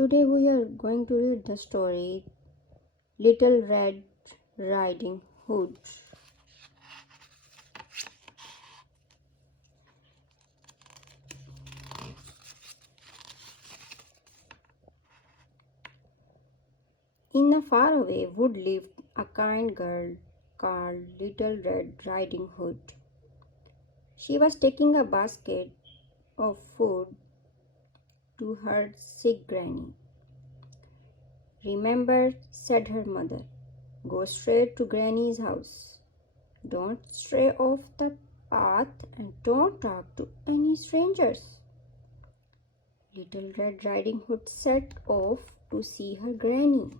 Today we are going to read the story Little Red Riding Hood. In a faraway wood lived a kind girl called Little Red Riding Hood. She was taking a basket of food to her sick granny. "Remember," said her mother, "go straight to Granny's house. Don't stray off the path and don't talk to any strangers." Little Red Riding Hood set off to see her granny.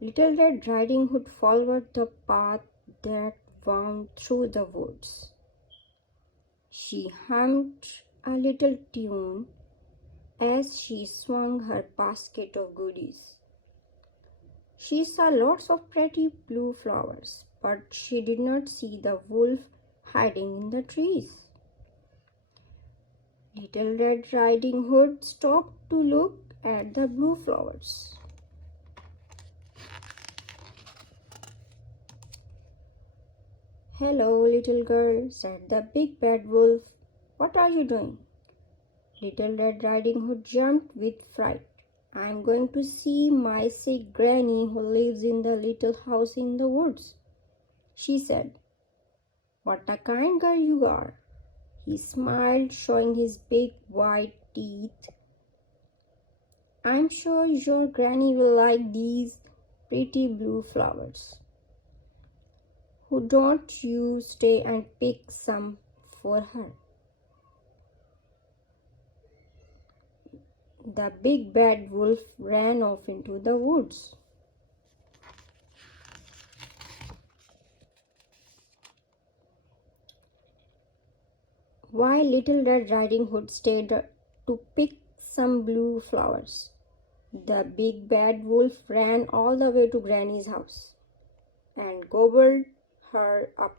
Little Red Riding Hood followed the path that wound through the woods. She hummed a little tune as she swung her basket of goodies. She saw lots of pretty blue flowers, but she did not see the wolf hiding in the trees. Little Red Riding Hood stopped to look at the blue flowers. "Hello, little girl," said the big bad wolf. "What are you doing?" Little Red Riding Hood jumped with fright. "I'm going to see my sick granny who lives in the little house in the woods," she said. "What a kind girl you are." He smiled, showing his big white teeth. "I'm sure your granny will like these pretty blue flowers. Don't you stay and pick some for her." The big bad wolf ran off into the woods. While Little Red Riding Hood stayed to pick some blue flowers, the big bad wolf ran all the way to Granny's house and gobbled her up.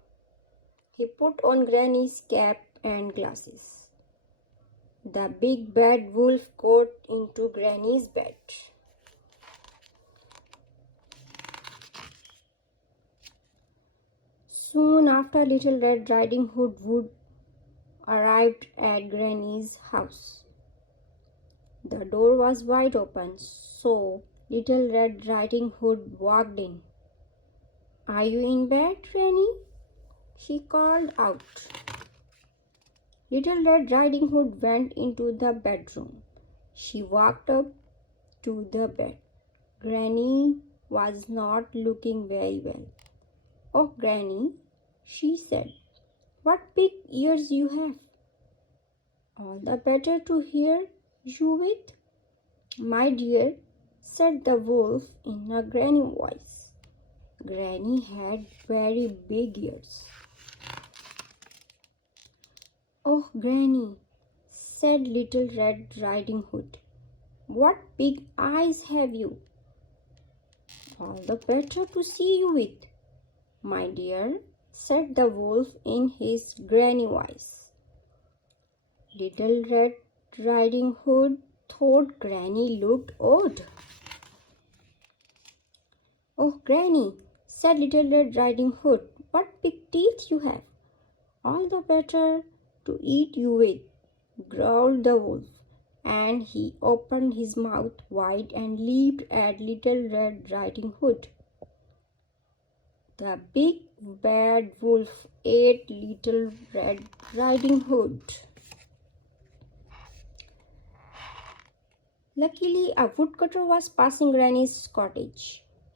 He put on Granny's cap and glasses. The big bad wolf got into Granny's bed. Soon after, Little Red Riding Hood arrived at Granny's house. The door was wide open, so Little Red Riding Hood walked in. "Are you in bed, Granny?" she called out. Little Red Riding Hood went into the bedroom. She walked up to the bed. Granny was not looking very well. "Oh, Granny," she said, "what big ears you have. All the better to hear you with." "My dear," said the wolf in a granny voice. Granny had very big ears. "Oh, Granny," said Little Red Riding Hood, "what big eyes have you. All the better to see you with." "My dear," said the wolf in his granny voice. Little Red Riding Hood thought Granny looked odd. "Oh, Granny," said Little Red Riding Hood, "what big teeth you have. All the better to eat you with," growled the wolf, and he opened his mouth wide and leaped at Little Red Riding Hood. The big bad wolf ate Little Red Riding Hood. Luckily, a woodcutter was passing Granny's cottage.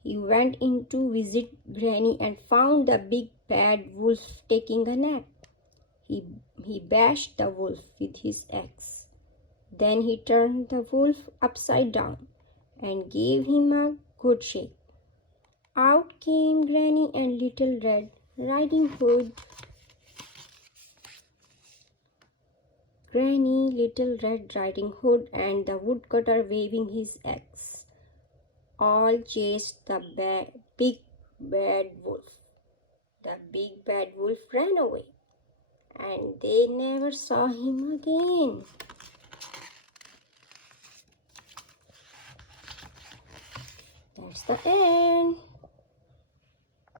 He went in to visit Granny and found the big bad wolf taking a nap. He bashed the wolf with his axe. Then he turned the wolf upside down and gave him a good shake. Out came Granny and Little Red Riding Hood. Granny, Little Red Riding Hood, and the woodcutter waving his axe all chased the big bad wolf. The big bad wolf ran away, and they never saw him again. That's the end.